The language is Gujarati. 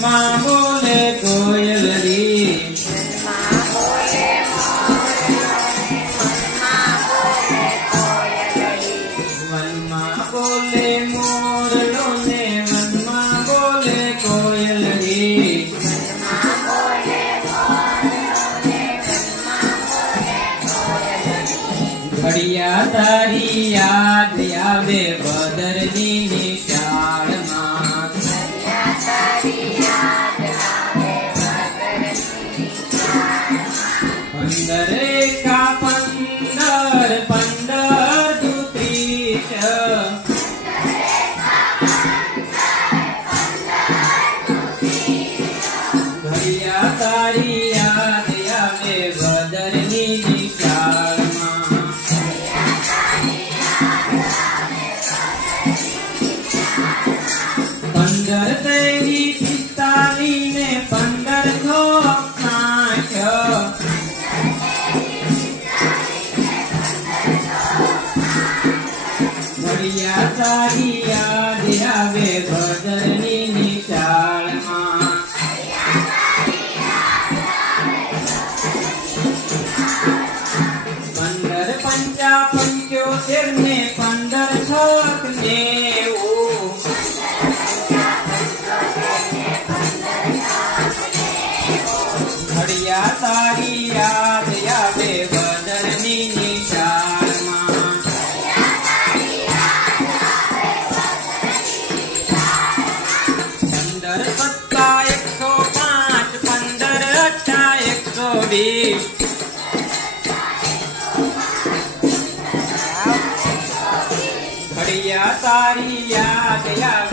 વનમાં બોલે કોયલરી વનમાં બોલે મોરલો ને વનમાં બોલે કોયલરી ઘડિયા તારી યાદ આવે ભદરની નિશાળમાં પંદર એકા પંદર પંદર દુ 30 ઘડિયા તારી યાદ આવે ભદરની નિશાળમાં પંદર તેરી પિસ્તાલી ને 15 ઘડિયા તારી યાદ આવે ભદરની નિશાળમાં 15 પંચા 75 ને 15 છક 90 ઘડિયા તારી યાદ આવે ભદરની નિશાળમાં 15 સત્તા 105 15 અઠ્ઠા 120 ઘડિયા તારી યાદ આવે